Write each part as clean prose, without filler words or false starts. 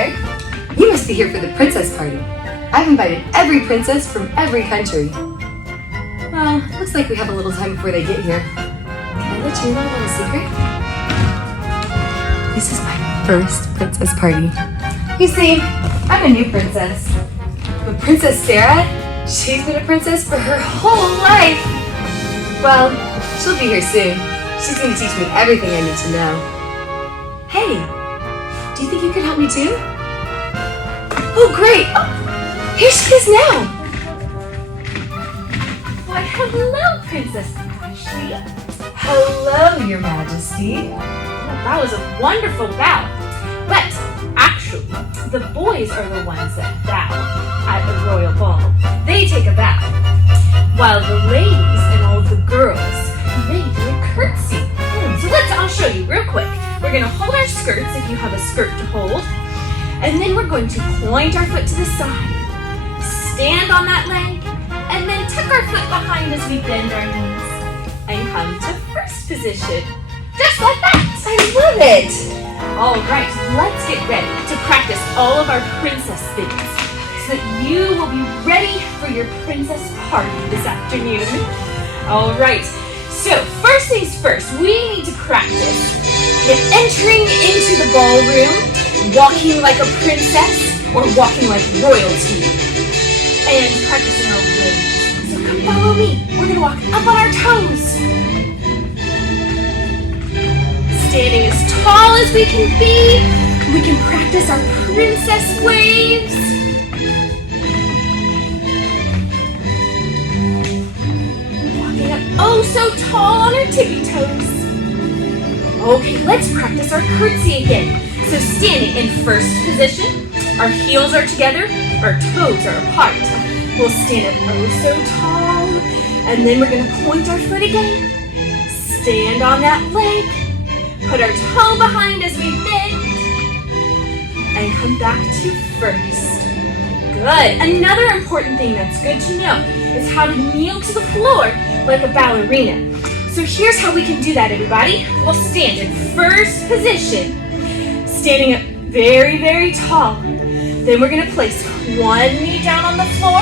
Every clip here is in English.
there. You must be here for the princess party. I've invited every princess from every country. Well, looks like we have a little time before they get here. Can I let you in on a little secret? This is my first princess party. You see, I'm a new princess. But Princess Sarah, she's been a princess for her whole life. Well, she'll be here soon. She's going to teach me everything I need to know. Hey, do you think you could help me too? Oh, great! Oh, here she is now! Why, hello, Princess Ashley. Hello, Your Majesty. That was a wonderful bow. But actually, the boys are the ones that bow at the royal ball. They take a bow, while the ladies and all of the girls, they do a curtsy. So I'll show you real quick. We're going to hold our skirts if you have a skirt to hold. And then we're going to point our foot to the side, stand on that leg, and then tuck our foot behind as we bend our knees and come to first position. Just like that. I love it. All right, let's get ready to practice all of our princess things so that you will be ready for your princess party this afternoon. All right, so first things first, we need to practice entering into the ballroom, walking like a princess or walking like royalty, and practicing our waves. So come follow me. We're going to walk up on our toes. Standing as tall as we can be. We can practice our princess waves. Walking up oh so tall on our tippy toes. Okay, let's practice our curtsy again. So standing in first position, our heels are together, our toes are apart. We'll stand up oh so tall, and then we're gonna point our foot again. Stand on that leg. Put our toe behind as we bend, and come back to first. Good. Another important thing that's good to know is how to kneel to the floor like a ballerina. So here's how we can do that, everybody. We'll stand in first position, standing up very, very tall. Then we're going to place one knee down on the floor,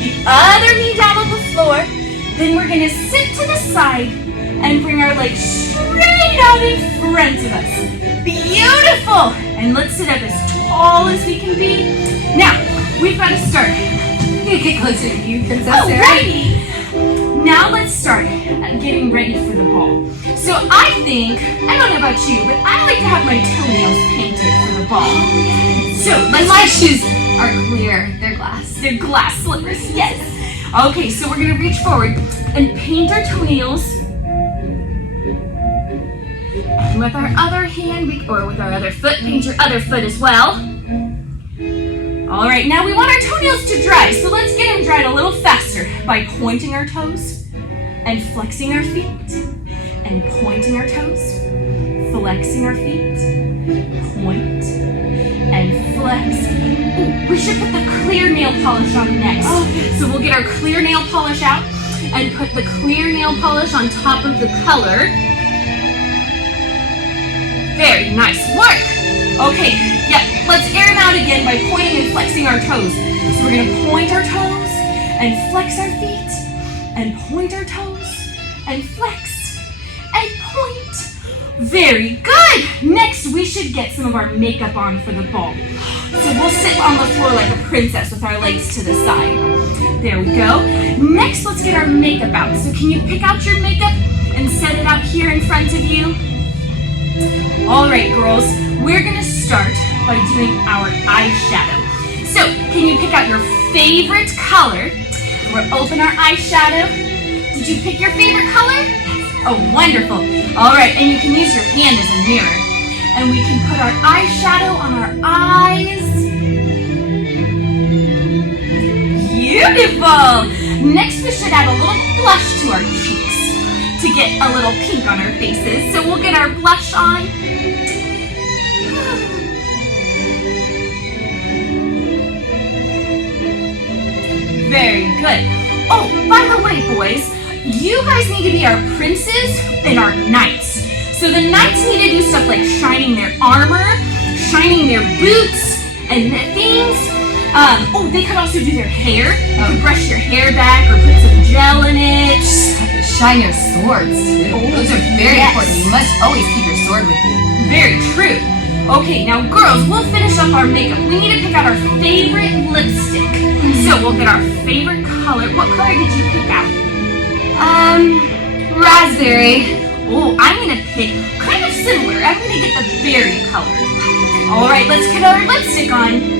the other knee down on the floor. Then we're going to sit to the side and bring our legs straight out in front of us. Beautiful! And let's sit up as tall as we can be. Now, we've got to start. You get closer to you, Princess Sarah. Alrighty! Now let's start getting ready for the ball. So I think, I don't know about you, but I like to have my toenails painted for the ball. So My shoes are clear. They're glass. They're glass slippers, yes. Okay, so we're going to reach forward and paint our toenails. And with our other hand, or with our other foot, paint your other foot as well. All right, now we want our toenails to dry, so let's get them dried a little faster by pointing our toes and flexing our feet, and pointing our toes, flexing our feet, point, and flex. Ooh, we should put the clear nail polish on next. So we'll get our clear nail polish out and put the clear nail polish on top of the color. Very nice work. Okay, yep, let's air them out again by pointing and flexing our toes. So we're gonna point our toes and flex our feet, and point our toes and flex and point. Very good. Next, we should get some of our makeup on for the ball. So we'll sit on the floor like a princess with our legs to the side. There we go. Next, let's get our makeup out. So can you pick out your makeup and set it out here in front of you? All right, girls, we're gonna start by doing our eyeshadow. So, can you pick out your favorite color? We'll open our eyeshadow. Did you pick your favorite color? Oh, wonderful. All right, and you can use your hand as a mirror. And we can put our eyeshadow on our eyes. Beautiful. Next, we should add a little blush to our cheeks to get a little pink on our faces. So we'll get our blush on. Very good. Oh, by the way, boys, you guys need to be our princes and our knights. So the knights need to do stuff like shining their armor, shining shining their boots and things. They could also do their hair. You could brush your hair back or put some gel in it. Shine your swords too. Those are very important. You must always keep your sword with you. Very true. Okay, now girls, we'll finish up our makeup. We need to pick out our favorite lipstick. So we'll get our favorite color. What color did you pick out? Raspberry. Oh, I'm gonna pick kind of similar. I'm gonna get the berry color. All right, let's get our lipstick on.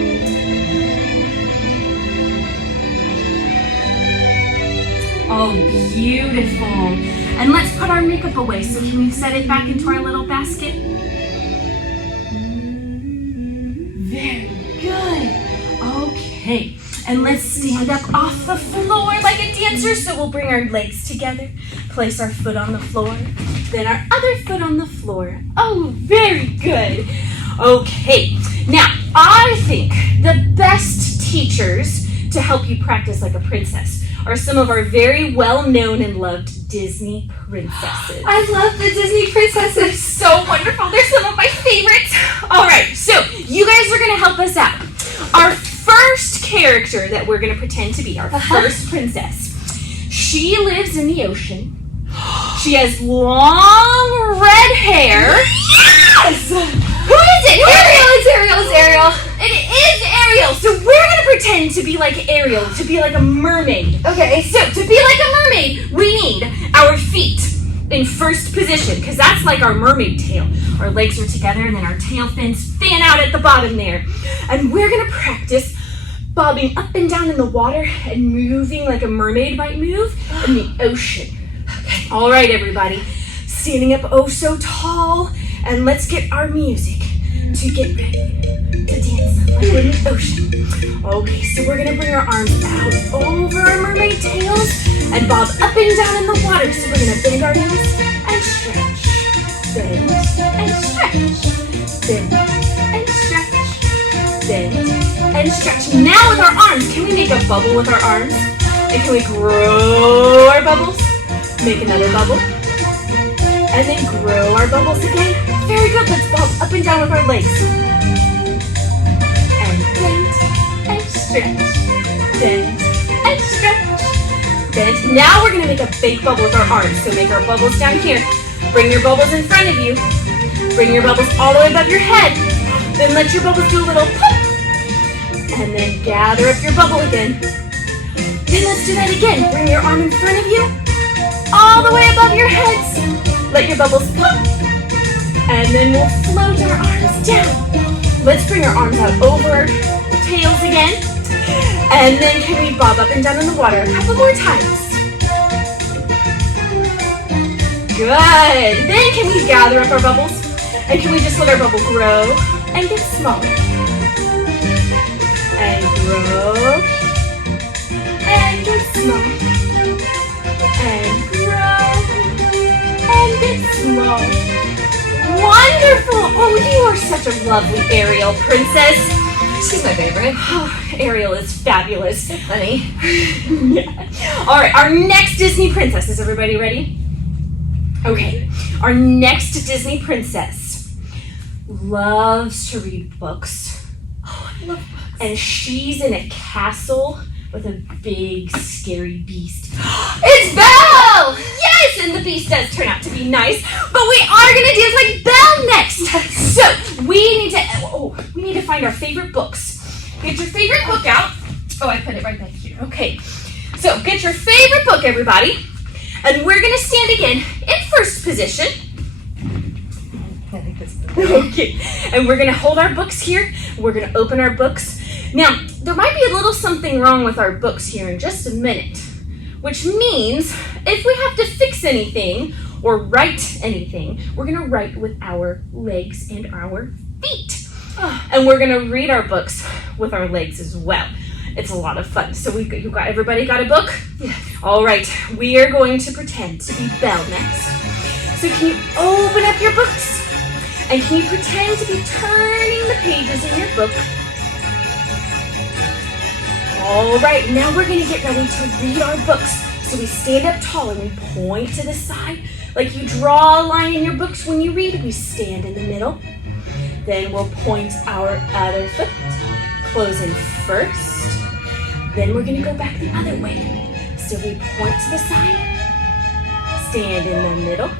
Oh, beautiful. And let's put our makeup away. So can we set it back into our little basket? Very good. Okay. And let's stand up off the floor like a dancer. So we'll bring our legs together, place our foot on the floor, then our other foot on the floor. Oh, very good. Okay. Now, I think the best teachers to help you practice like a princess are some of our very well-known and loved Disney princesses. I love the Disney princesses. They're so wonderful. They're some of my favorites. All right, so you guys are going to help us out. Our first character that we're going to pretend to be, our first princess, she lives in the ocean. She has long red hair. Yes! Who is it? It's Ariel. It is Ariel. So we're going to pretend to be like Ariel, to be like a mermaid. Okay. So to be like a mermaid, we need our feet in first position, because that's like our mermaid tail. Our legs are together and then our tail fins fan out at the bottom there. And we're going to practice bobbing up and down in the water and moving like a mermaid might move in the ocean. Okay. All right, everybody. Standing up oh so tall, and let's get our music to get ready to dance like we're in the ocean. Okay, so we're gonna bring our arms out over our mermaid tails and bob up and down in the water. So we're gonna bend our knees and stretch, bend and stretch, bend and stretch, bend and stretch. Now with our arms, can we make a bubble with our arms? And can we grow our bubbles? Make another bubble. And then grow our bubbles again. Very good. Let's bob up and down with our legs. And bend and stretch. Bend and stretch. Bend. Now we're going to make a big bubble with our arms. So make our bubbles down here. Bring your bubbles in front of you. Bring your bubbles all the way above your head. Then let your bubbles do a little pop. And then gather up your bubble again. Then let's do that again. Bring your arm in front of you. All the way above your heads. Let your bubbles pop. And then we'll float our arms down. Let's bring our arms out over our tails again. And then can we bob up and down in the water a couple more times? Good. Then can we gather up our bubbles? And can we just let our bubble grow and get smaller? And grow. And get smaller. And grow. And get small. Wonderful! Oh, you are such a lovely Ariel princess. She's my favorite. Oh, Ariel is fabulous. Funny. Yeah. All right, our next Disney princess. Is everybody ready? Okay. Our next Disney princess loves to read books. Oh, I love books. And she's in a castle with a big, scary beast. It's Belle! Yes, and the beast does turn out to be nice, but we are gonna dance like Belle next. So we need to find our favorite books. Get your favorite book out. Oh, I put it right back here. Okay. So get your favorite book, everybody, and we're gonna stand again in first position. I think this is Okay. And we're gonna hold our books here. We're gonna open our books. Now, there might be a little something wrong with our books here in just a minute, which means if we have to fix anything or write anything, we're going to write with our legs and our feet. And we're going to read our books with our legs as well. It's a lot of fun. So everybody got a book? Yeah. All right, we are going to pretend to be Belle next. So can you open up your books? And can you pretend to be turning the pages in your book? All right, now we're going to get ready to read our books. So we stand up tall and we point to the side. Like you draw a line in your books when you read, we stand in the middle. Then we'll point our other foot, close in first. Then we're gonna go back the other way. So we point to the side, stand in the middle,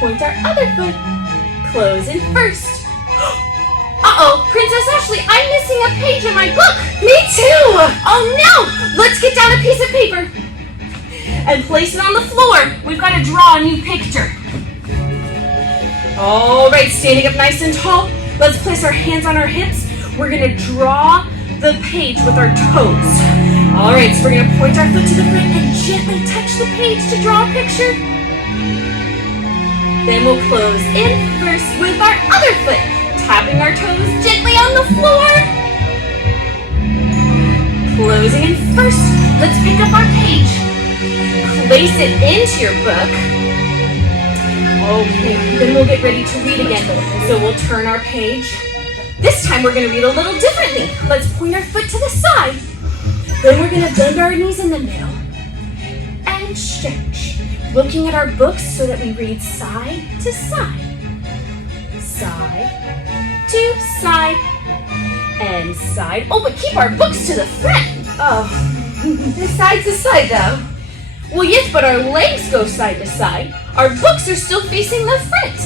point our other foot, close in first. Uh-oh, Princess Ashley, I'm missing a page in my book. Me too! Oh no! Let's get down a piece of paper and place it on the floor. We've got to draw a new picture. All right, standing up nice and tall. Let's place our hands on our hips. We're gonna draw the page with our toes. All right, so we're gonna point our foot to the front and gently touch the page to draw a picture. Then we'll close in first with our other foot, tapping our toes gently on the floor. Closing in first. Let's pick up our page. Place it into your book. Okay, then we'll get ready to read again. So we'll turn our page. This time we're going to read a little differently. Let's point our foot to the side. Then we're going to bend our knees in the middle and stretch. Looking at our books so that we read side to side. Side to side and side. Oh, but keep our books to the front. Oh, they're side to side though. Well, yes, but our legs go side to side. Our books are still facing the front.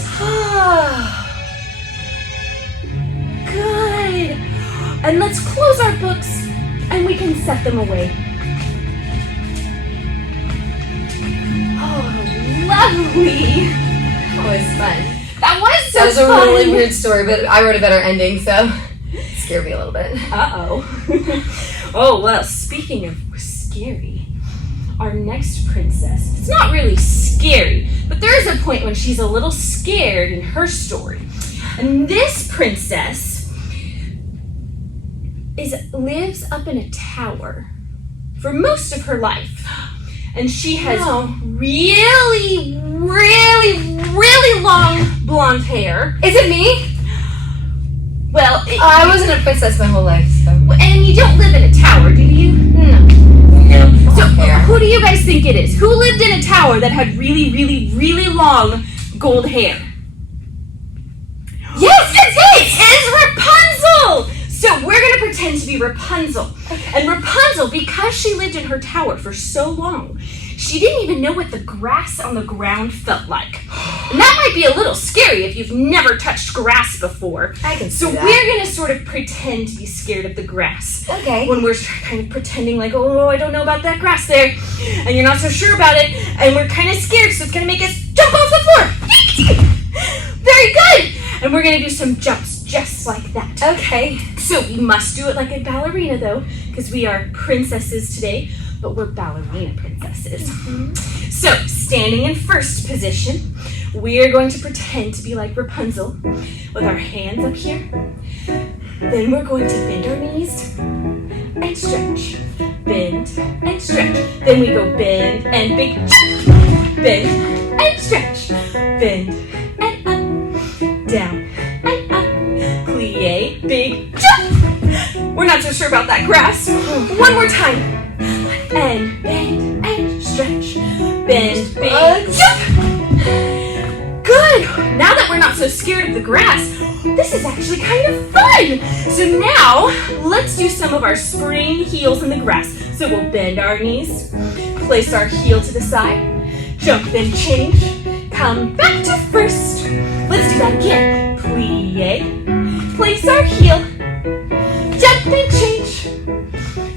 Good. And let's close our books and we can set them away. Oh, lovely. Always fun. That was so That was a fun. really weird story, but I wrote a better ending, so it scared me a little bit. Uh-oh. Oh, well, speaking of scary, our next princess, it's not really scary, but there is a point when she's a little scared in her story. And this princess lives up in a tower for most of her life. And she has really, really, really long blonde hair. Is it me? Well, I wasn't a princess my whole life, so. and you don't live in a tower, do you? No. So who do you guys think it is? Who lived in a tower that had really, really, really long gold hair? Yes, it is Rapunzel! So we're going to pretend to be Rapunzel. And Rapunzel, because she lived in her tower for so long, she didn't even know what the grass on the ground felt like. And that might be a little scary if you've never touched grass before. I can see So that. we're going to sort of pretend to be scared of the grass. Okay. When we're kind of pretending like, oh, I don't know about that grass there. And you're not so sure about it. And we're kind of scared, so it's going to make us jump off the floor. Very good. And we're going to do some jumps just like that. Okay. So we must do it like a ballerina, though, because we are princesses today, but we're ballerina princesses. So, standing in first position, we are going to pretend to be like Rapunzel with our hands up here. Then we're going to bend our knees and stretch. Bend and stretch. Then we go bend and big jump. Bend and stretch. Bend and up. Down and up. Plie, big jump. We're not so sure about that grass. One more time. And bend and stretch. Bend, big jump. Good. Now that we're not so scared of the grass, this is actually kind of fun. So now let's do some of our spring heels in the grass. So we'll bend our knees, place our heel to the side, jump then change, come back to first. Let's do that again. Plie, place our heel, jump and change,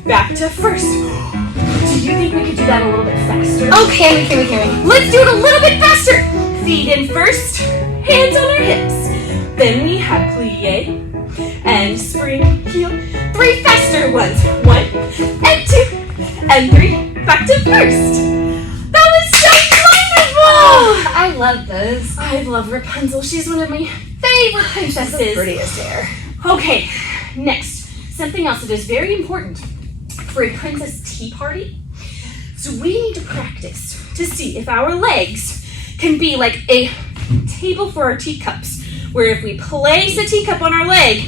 back to first. Do you think we could do that a little bit faster? Oh, can we? Let's do it a little bit faster. Feet in first, hands on our hips. Then we have plie and spring heel. 3 faster ones. 1 and 2 and 3. Back to first. That was so wonderful. I love those. I love Rapunzel. She's one of my favorite princesses. Prettiest hair. Okay, next. Something else that is very important for a princess tea party. So we need to practice to see if our legs can be like a table for our teacups, where if we place a teacup on our leg,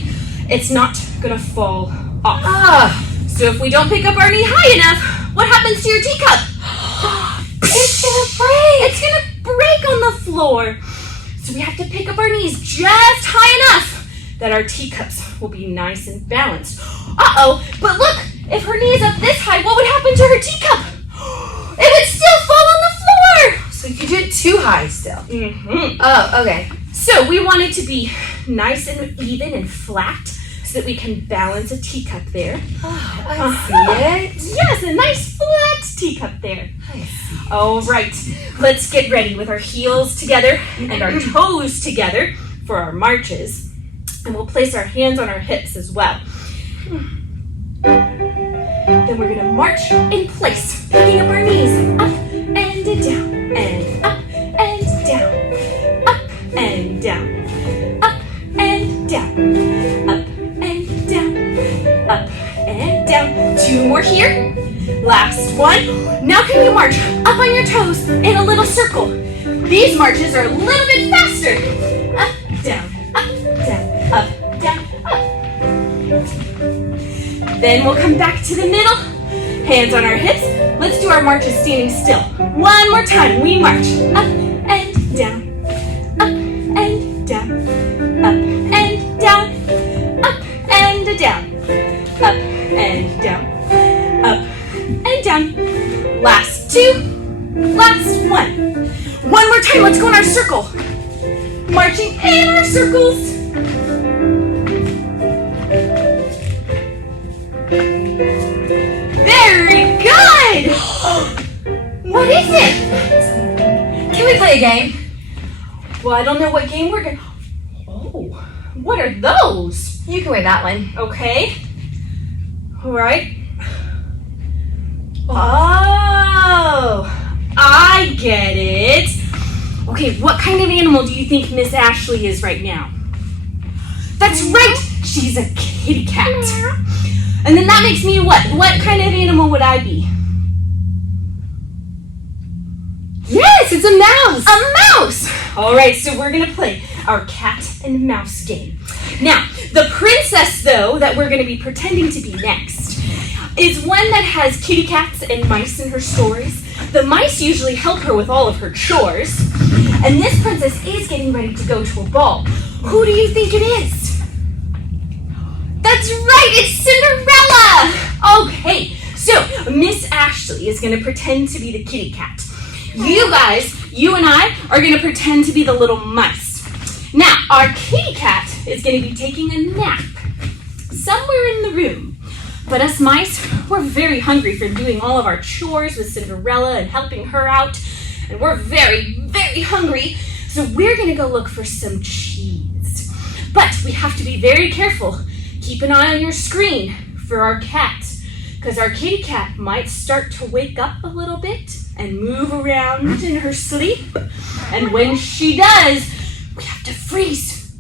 it's not gonna fall off. So if we don't pick up our knee high enough, what happens to your teacup? It's gonna break. It's gonna break on the floor. So we have to pick up our knees just high enough that our teacups will be nice and balanced. Uh-oh, but look, if her knee is up this high, what would happen to her teacup? It would still fall on the floor! So you could do it too high still. Mm-hmm. Oh, okay. So we want it to be nice and even and flat so that we can balance a teacup there. Oh, I see it. Yes, a nice flat teacup there. I see. All right, let's get ready with our heels together and our toes together for our marches. And we'll place our hands on our hips as well. Then we're gonna march in place, picking up our knees up and down, and up and down, up and down, up and down, up and down, up and down. 2 more here. Last one. Now can you march up on your toes in a little circle? These marches are a little bit faster. Up, down, up, down, up, down, up. Then we'll come back to the middle. Hands on our hips. Let's do our marches standing still. One more time. We march up and down, up and down, up and down, up and down, up and down, up and down. Last 2. Last 1. One more time. Let's go in our circle. Marching in our circles. Very good! What is it? Can we play a game? Well, I don't know what game we're gonna... Oh, what are those? You can wear that one. Okay. All right. Oh, I get it. Okay, what kind of animal do you think Miss Ashley is right now? That's right! She's a kitty cat. And then that makes me what? What kind of animal would I be? Yes, it's a mouse. A mouse! All right, so we're going to play our cat and mouse game. Now, the princess, though, that we're going to be pretending to be next is one that has kitty cats and mice in her stories. The mice usually help her with all of her chores. And this princess is getting ready to go to a ball. Who do you think it is? That's right, it's Cinderella! Okay, so Miss Ashley is going to pretend to be the kitty cat. You guys, you and I, are going to pretend to be the little mice. Now, our kitty cat is going to be taking a nap somewhere in the room. But us mice, we're very hungry from doing all of our chores with Cinderella and helping her out. And we're very, very hungry. So we're going to go look for some cheese. But we have to be very careful. Keep an eye on your screen for our cat, because our kitty cat might start to wake up a little bit and move around in her sleep. And when she does, we have to freeze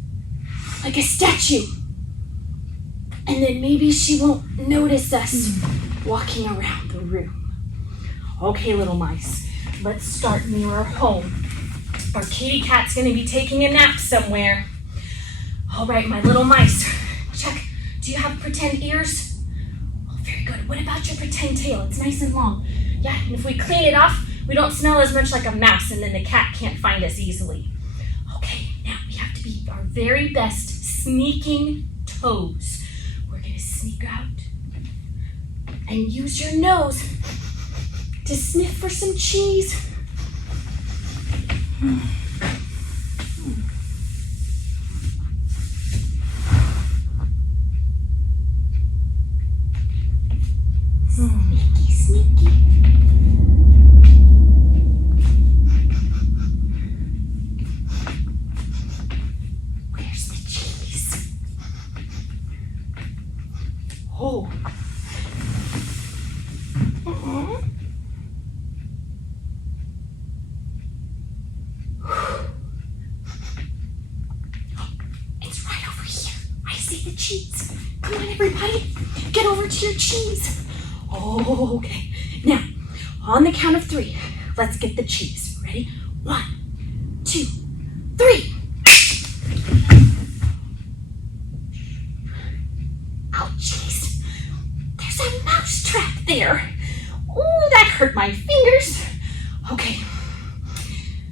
like a statue. And then maybe she won't notice us walking around the room. Okay, little mice, let's start near our home. Our kitty cat's gonna be taking a nap somewhere. All right, my little mice, check. Do you have pretend ears? Oh, very good. What about your pretend tail? It's nice and long. Yeah, and if we clean it off, we don't smell as much like a mouse, and then the cat can't find us easily. Okay, now we have to be our very best sneaking toes. We're gonna sneak out and use your nose to sniff for some cheese. Sneaky, sneaky. Where's the cheese? Oh. It's right over here. I see the cheese. Come on, everybody. Get over to your cheese. Oh, okay. Now, on the count of 3, let's get the cheese. Ready? 1, 2, 3. Oh, jeez. There's a mouse trap there. Oh, that hurt my fingers. Okay.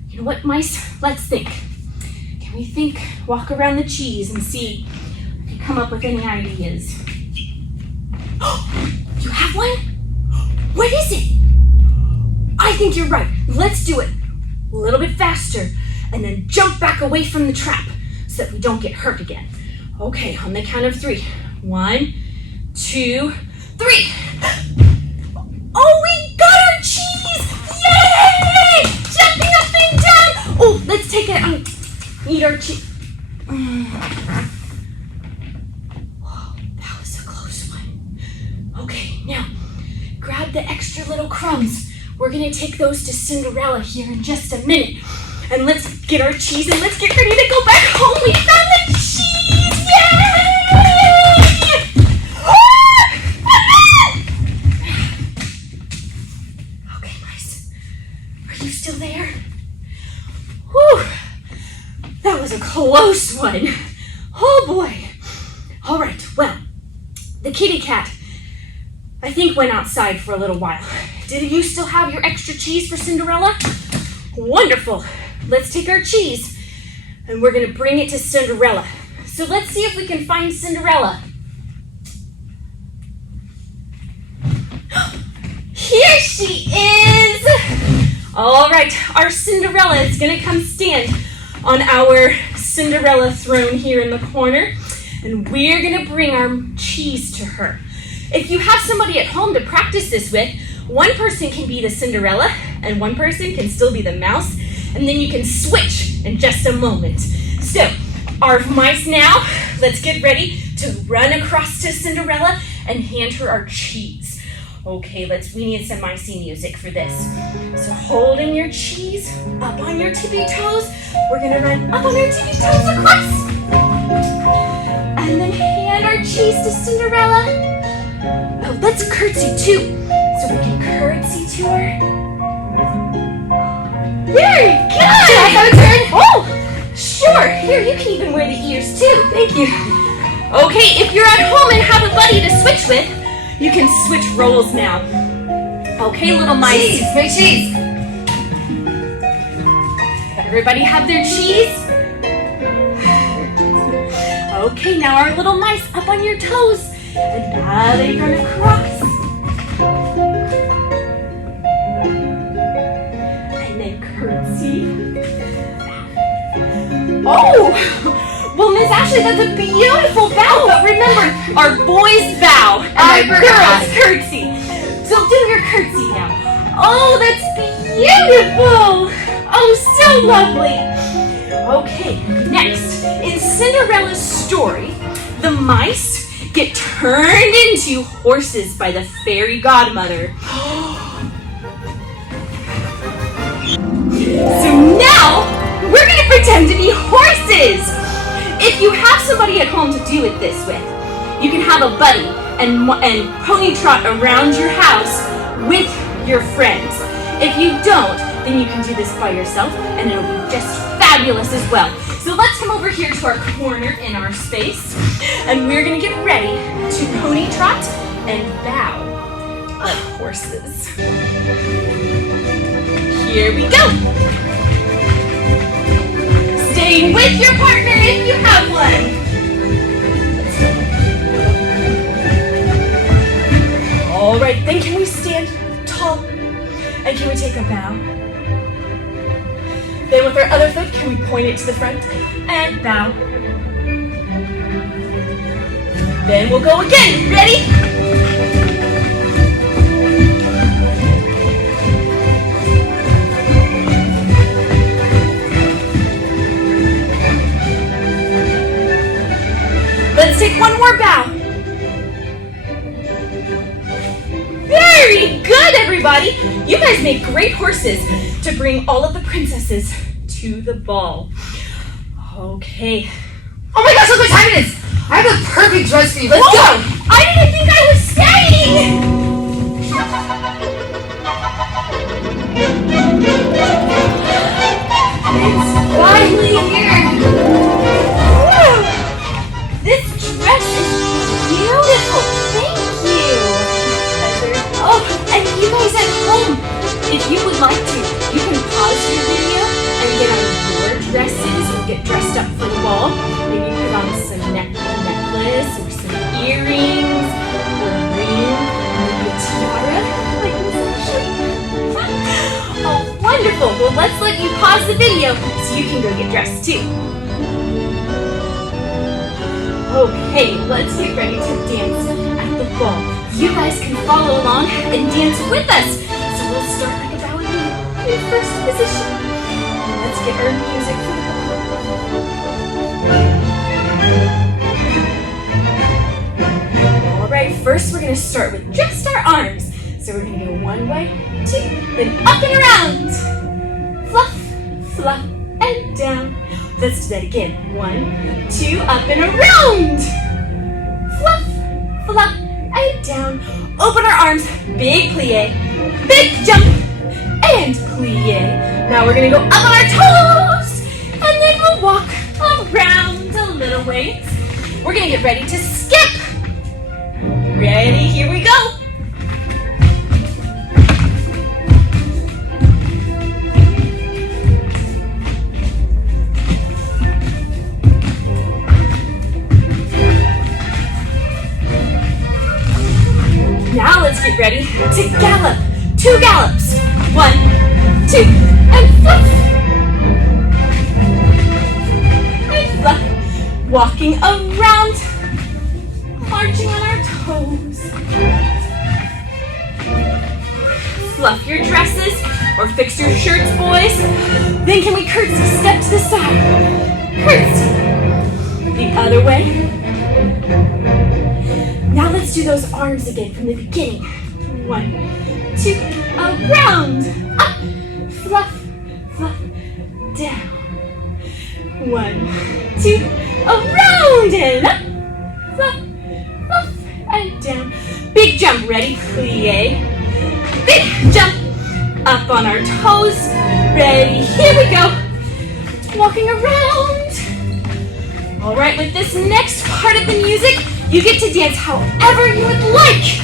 You know what, mice? Let's think. Can we think, walk around the cheese and see come up with any ideas. You have one? What is it? I think you're right. Let's do it a little bit faster and then jump back away from the trap so that we don't get hurt again. Okay, on the count of 3. 1, 2, 3. Oh, we got our cheese! Yay! Jumping up and down! Oh, let's take it and eat our cheese. Oh, that was a close one. Okay, now, grab the extra little crumbs. We're gonna take those to Cinderella here in just a minute. And let's get our cheese and let's get ready to go back home. We found the cheese! Yay! Okay, mice. Are you still there? Whew. That was a close one. Oh boy. All right, well, the kitty cat, I think, went outside for a little while. Did you still have your extra cheese for Cinderella? Wonderful. Let's take our cheese and we're gonna bring it to Cinderella. So let's see if we can find Cinderella. Here she is! All right, our Cinderella is gonna come stand on our Cinderella throne here in the corner, and we're gonna bring our cheese to her. If you have somebody at home to practice this with, one person can be the Cinderella and one person can still be the mouse, and then you can switch in just a moment. So, our mice now, let's get ready to run across to Cinderella and hand her our cheese. Okay, we need some micey music for this. So holding your cheese up on your tippy toes, we're gonna run up on our tippy toes across. And then hand our cheese to Cinderella. Oh, let's curtsy too, so we can curtsy to her. Very good! Can I have a turn? Oh, sure. Here, you can even wear the ears too. Thank you. Okay, if you're at home and have a buddy to switch with, you can switch roles now. Okay, little mice. Cheese, make cheese. Everybody have their cheese? Okay, now our little mice up on your toes. And now they run across. And then curtsy. Oh! Well, Miss Ashley, that's a beautiful bow, but remember, our boys bow and our girls curtsy. So do your curtsy now. Oh, that's beautiful! Oh, so lovely! Okay, next, in Cinderella's story, the mice get turned into horses by the fairy godmother. So now, we're gonna pretend to be horses! If you have somebody at home to do it this with, you can have a buddy and pony trot around your house with your friends. If you don't, then you can do this by yourself and it'll be just fabulous as well. So let's come over here to our corner in our space and we're gonna get ready to pony trot and bow like horses. Here we go! Stay with your partner if you have one. All right, then can we stand tall? And can we take a bow? Then with our other foot, can we point it to the front and bow? Then we'll go again. Ready? Let's take one more bow. Very good, everybody. You guys make great horses to bring all of the princesses to the ball. Okay. Oh my gosh, look what time it is! I have the perfect dress for you. Let's go! I didn't think I was staying! It's finally here! Woo! This dress is beautiful. Thank you. Oh, and you guys at home, if you would like to, you can pause your video and get on your dresses and get dressed up for the ball. Maybe put on some necklace Wonderful. Well, let's let you pause the video so you can go get dressed too. Okay, let's get ready to dance at the ball. You guys can follow along and dance with us. So we'll start like a ballerina in first position. And let's get our music for the ball. Alright, first we're going to start with just our arms. So we're going to go one way, two, then up and around. Fluff, fluff, and down. Let's do that again. 1, 2, up and around. Fluff, fluff, and down. Open our arms. Big plie. Big jump. And plie. Now we're going to go up on our toes. And then we'll walk around a little ways. We're going to get ready to skip. Ready? Here we go. Now let's get ready to gallop. 2 gallops. 1, 2, and fluff. And fluff. Walking around, marching on our toes. Fluff your dresses or fix your shirts, boys. Then can we curtsy? Step to the side. Curtsy. The other way. Now let's do those arms again from the beginning. 1, 2, around, up, fluff, fluff, down. 1, 2, around and up, fluff, fluff, and down. Big jump, ready? Plie. Big jump, up on our toes. Ready? Here we go. Walking around. All right, with this next part of the music, you get to dance however you would like.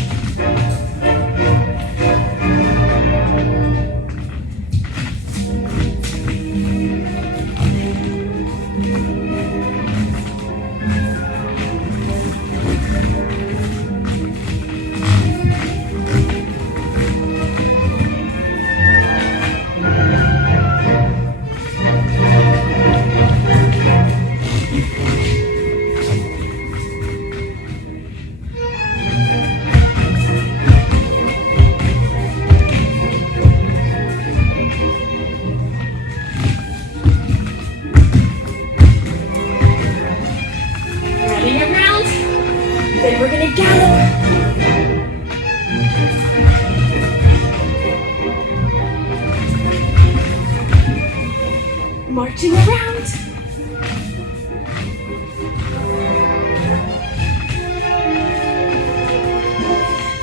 Then we're gonna gallop. Marching around.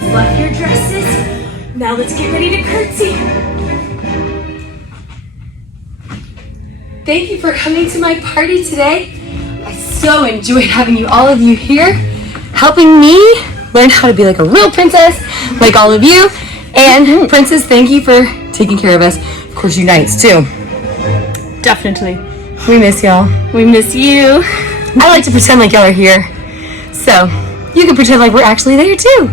Fluff your dresses. Now let's get ready to curtsy. Thank you for coming to my party today. I so enjoyed having all of you here, helping me learn how to be like a real princess, like all of you. And Princess, thank you for taking care of us. Of course, you Knights too. Definitely. We miss y'all. We miss you. I like to pretend like y'all are here, so you can pretend like we're actually there too.